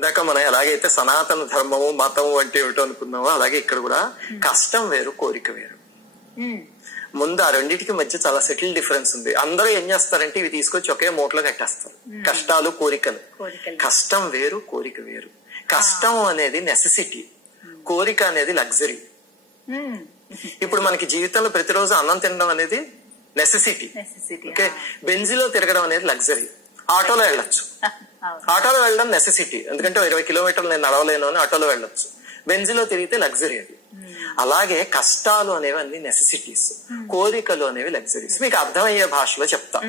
ఇందాక మనం ఎలాగైతే సనాతన ధర్మము మతము అంటే ఏమిటో అనుకున్నామో అలాగే ఇక్కడ కూడా కష్టం వేరు కోరిక వేరు. ముందు ఆ రెండింటికి మధ్య చాలా సెటిల్ డిఫరెన్స్ ఉంది. అందరూ ఏం చేస్తారంటే ఇవి తీసుకొచ్చి ఒకే మూటలో కట్టేస్తారు, కష్టాలు కోరికలు. కష్టం వేరు కోరిక వేరు. కష్టం అనేది నెసెసిటీ, కోరిక అనేది లగ్జరీ. ఇప్పుడు మనకి జీవితంలో ప్రతిరోజు అన్నం తినడం అనేది నెసెసిటీ. ఓకే, బెంజిలో తిరగడం అనేది లగ్జరీ. ఆటోలో వెళ్ళొచ్చు, ఆటోలో వెళ్ళడం నెసెసిటీ, ఎందుకంటే 20 కిలోమీటర్లు నేను నడవలేను అని ఆటోలో వెళ్ళొచ్చు. బెంజిలో తిరిగితే లగ్జరీ అది. అలాగే కష్టాలు అనేవి అన్ని నెసెసిటీస్, కోరికలు అనేవి లగ్జరీస్. మీకు అర్థమయ్యే భాషలో చెప్తా.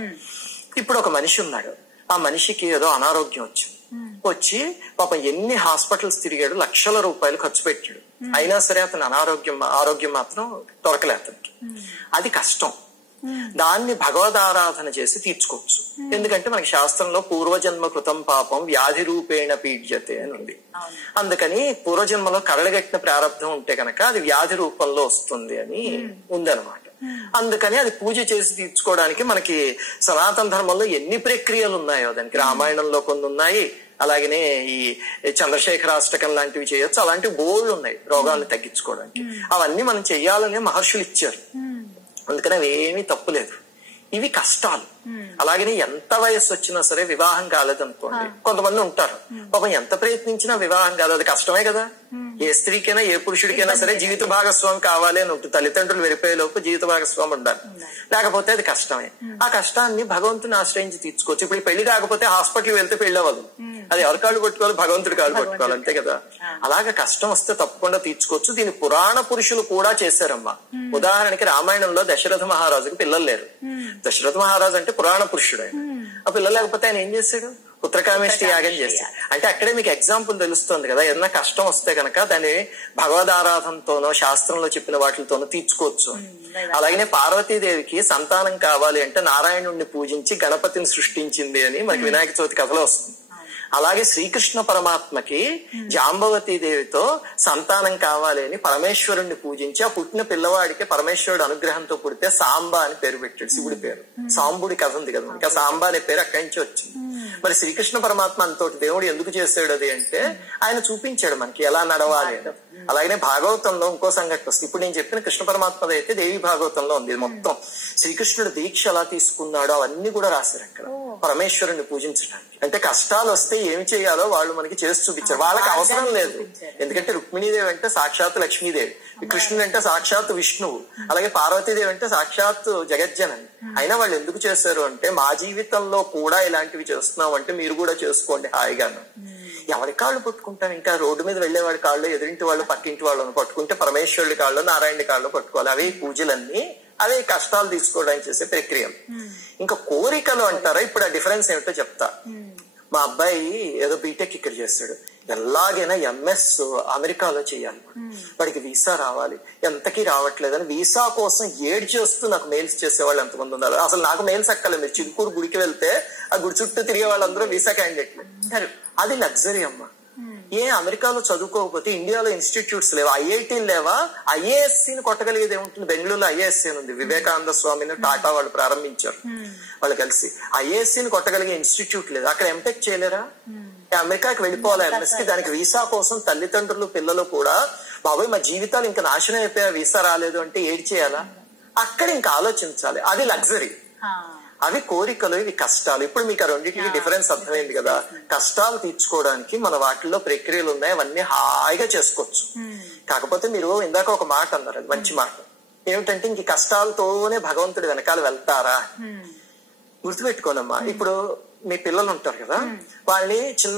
ఇప్పుడు ఒక మనిషి ఉన్నాడు, ఆ మనిషికి ఏదో అనారోగ్యం వచ్చి పాపం ఎన్ని హాస్పిటల్స్ తిరిగాడు, లక్షల రూపాయలు ఖర్చు పెట్టాడు, అయినా సరే అతని ఆరోగ్యం మాత్రం దొరకలే అతనికి. అది కష్టం. దాన్ని భగవదారాధన చేసి తీర్చుకోవచ్చు. ఎందుకంటే మనకి శాస్త్రంలో పూర్వజన్మ కృతం పాపం వ్యాధి రూపేణ పీడ్యతే అని ఉంది. అందుకని పూర్వజన్మలో కరళగట్టిన ప్రారంధం ఉంటే కనుక అది వ్యాధి రూపంలో వస్తుంది అని ఉందన్నమాట. అందుకని అది పూజ చేసి తీర్చుకోవడానికి మనకి సనాతన ధర్మంలో ఎన్ని ప్రక్రియలు ఉన్నాయో దానికి రామాయణంలో కొన్ని ఉన్నాయి. అలాగనే ఈ చంద్రశేఖరాష్టకం లాంటివి చేయొచ్చు. అలాంటివి బోల్డ్ ఉన్నాయి రోగాలను తగ్గించుకోవడానికి. అవన్నీ మనం చెయ్యాలనే మహర్షులు ఇచ్చారు, అందుకని అవి ఏమీ తప్పులేదు. ఇవి కష్టాలు. అలాగనే ఎంత వయస్సు వచ్చినా సరే వివాహం కాలేదనుకోండి, కొంతమంది ఉంటారు పాపం ఎంత ప్రయత్నించినా వివాహం కాదు, అది కష్టమే కదా. ఏ స్త్రీకైనా ఏ పురుషుడికైనా సరే జీవిత భాగస్వామి కావాలి అని ఉంటుంది. తల్లిదండ్రులు వెళ్ళిపోయే లోపు జీవిత భాగస్వామి ఉండాలి, లేకపోతే అది కష్టమే. ఆ కష్టాన్ని భగవంతుని ఆశ్రయించి తీర్చుకోవచ్చు. ఇప్పుడు పెళ్లి కాకపోతే హాస్పిటల్ వెళ్తే పెళ్లి అవ్వదు, అది ఎవరి కాళ్ళు పట్టుకోవాలి, భగవంతుడి కాళ్ళు పట్టుకోవాలి, అంతే కదా. అలాగే కష్టం వస్తే తప్పకుండా తీర్చుకోవచ్చు. దీని పురాణ పురుషులు కూడా చేశారమ్మా. ఉదాహరణకి రామాయణంలో దశరథ మహారాజుకి పిల్లలు లేరు. దశరథ మహారాజు అంటే పురాణ పురుషుడు. ఆయన ఆ పిల్లలు లేకపోతే ఆయన ఏం చేశాడు, పుత్రకామేష్టి యాగం చేశాడు. అంటే అక్కడే మీకు ఎగ్జాంపుల్ తెలుస్తుంది కదా, ఏదైనా కష్టం వస్తే కనుక దాన్ని భగవదారాధనతోనో శాస్త్రంలో చెప్పిన వాటితోనో తీర్చుకోవచ్చు. అలాగనే పార్వతీదేవికి సంతానం కావాలి అంటే నారాయణుడిని పూజించి గణపతిని సృష్టించింది అని మనకి వినాయక చవితి కథలో వస్తుంది. అలాగే శ్రీకృష్ణ పరమాత్మకి జాంబవతీ దేవితో సంతానం కావాలి అని పరమేశ్వరుణ్ణి పూజించి ఆ పుట్టిన పిల్లవాడికి పరమేశ్వరుడు అనుగ్రహంతో పుడితే సాంబ అని పేరు పెట్టాడు. శివుడి పేరు సాంబుడి కథ ఉంది కదా, ఇంకా సాంబ అనే పేరు అక్కడి నుంచి వచ్చింది. మరి శ్రీకృష్ణ పరమాత్మ అంతోటి దేవుడు ఎందుకు చేశాడు అది అంటే ఆయన చూపించాడు మనకి ఎలా నడవాలి అని. అలాగనే భాగవతంలో ఇంకో సంఘటన వస్తుంది. ఇప్పుడు నేను చెప్పిన కృష్ణ పరమాత్మది అయితే దేవి భాగవతంలో ఉంది. మొత్తం శ్రీకృష్ణుడు దీక్ష ఎలా తీసుకున్నాడో అవన్నీ కూడా రాశారు అక్కడ పరమేశ్వరుణ్ణి పూజించడానికి. అంటే కష్టాలు వస్తే ఏమి చేయాలో వాళ్ళు మనకి చేసి చూపించారు. వాళ్ళకి అవసరం లేదు, ఎందుకంటే రుక్మిణీదేవి అంటే సాక్షాత్ లక్ష్మీదేవి, కృష్ణుడు అంటే సాక్షాత్ విష్ణువు, అలాగే పార్వతీదేవి అంటే సాక్షాత్ జగజ్జనని. అయినా వాళ్ళు ఎందుకు చేశారు అంటే మా జీవితంలో కూడా ఇలాంటివి చేస్తున్నాం అంటే మీరు కూడా చేసుకోండి హాయిగాను. ఎవరి కాళ్ళు పట్టుకుంటాం, ఇంకా రోడ్డు మీద వెళ్లేవాడి కాళ్ళు, ఎదురింటి వాళ్ళు పక్కింటి వాళ్ళని పట్టుకుంటే పరమేశ్వరుడి కాళ్ళు నారాయణ కాళ్ళు పట్టుకోవాలి. అవే పూజలన్నీ, అవే కష్టాలు తీసుకోవడానికి చేసే ప్రక్రియలు. ఇంకా కోరికలు అంటారా, ఇప్పుడు ఆ డిఫరెన్స్ ఏమిటో చెప్తా. మా అబ్బాయి ఏదో బీటెక్ ఇక్కడ చేస్తాడు, ఎలాగైనా ఎంఎస్ అమెరికాలో చేయాలి, వాడికి వీసా రావాలి, ఎంతకీ రావట్లేదని వీసా కోసం ఏడ్ చేస్తూ నాకు మెయిల్స్ చేసేవాళ్ళు ఎంతమంది ఉన్నారు. అసలు నాకు మెయిల్స్ అక్కర్లేదు, మీరు చిలుకూరు గుడికి వెళ్తే ఆ గుడి చుట్టూ తిరిగే వాళ్ళందరూ వీసా క్యాండిడేట్లు. అది లగ్జరీ అమ్మా. ఏ అమెరికాలో చదువుకోకపోతే ఇండియాలో ఇన్స్టిట్యూట్స్ లేవా, ఐఐటీలు లేవా? ఐఏఎస్సీని కొట్టగలిగేది ఏముంటుంది? బెంగళూరులో ఐఏఎస్సీ అని ఉంది, వివేకానంద స్వామిని టాటా వాళ్ళు ప్రారంభించారు వాళ్ళు కలిసి. ఐఏఎస్సీని కొట్టగలిగే ఇన్స్టిట్యూట్ లేదు. అక్కడ ఎంటెక్ చేయలేరా? అమెరికాకి వెళ్ళిపోవాలి ఎంఎస్ కి. దానికి వీసా కోసం తల్లిదండ్రులు పిల్లలు కూడా బాబాయ్ మా జీవితాలు ఇంకా నాశనం అయిపోయా, వీసా రాలేదు అంటే ఏడ్ చేయాలా? అక్కడ ఇంకా ఆలోచించాలి. అది లగ్జరీ, అవి కోరికలు, ఇవి కష్టాలు. ఇప్పుడు మీకు ఆ రెండింటికి డిఫరెన్స్ అర్థమైంది కదా. కష్టాలు తీర్చుకోవడానికి మన వాటిల్లో ప్రక్రియలు ఉన్నాయి, అవన్నీ హాయిగా చేసుకోవచ్చు. కాకపోతే మీరు ఇందాక ఒక మాట అన్నారు, అది మంచి మాట. ఏమిటంటే ఇంక కష్టాలతోనే భగవంతుడి వెనకాల వెళ్తారా? గుర్తుపెట్టుకోనమ్మా. ఇప్పుడు మీ పిల్లలు ఉంటారు కదా, వాళ్ళని చిన్న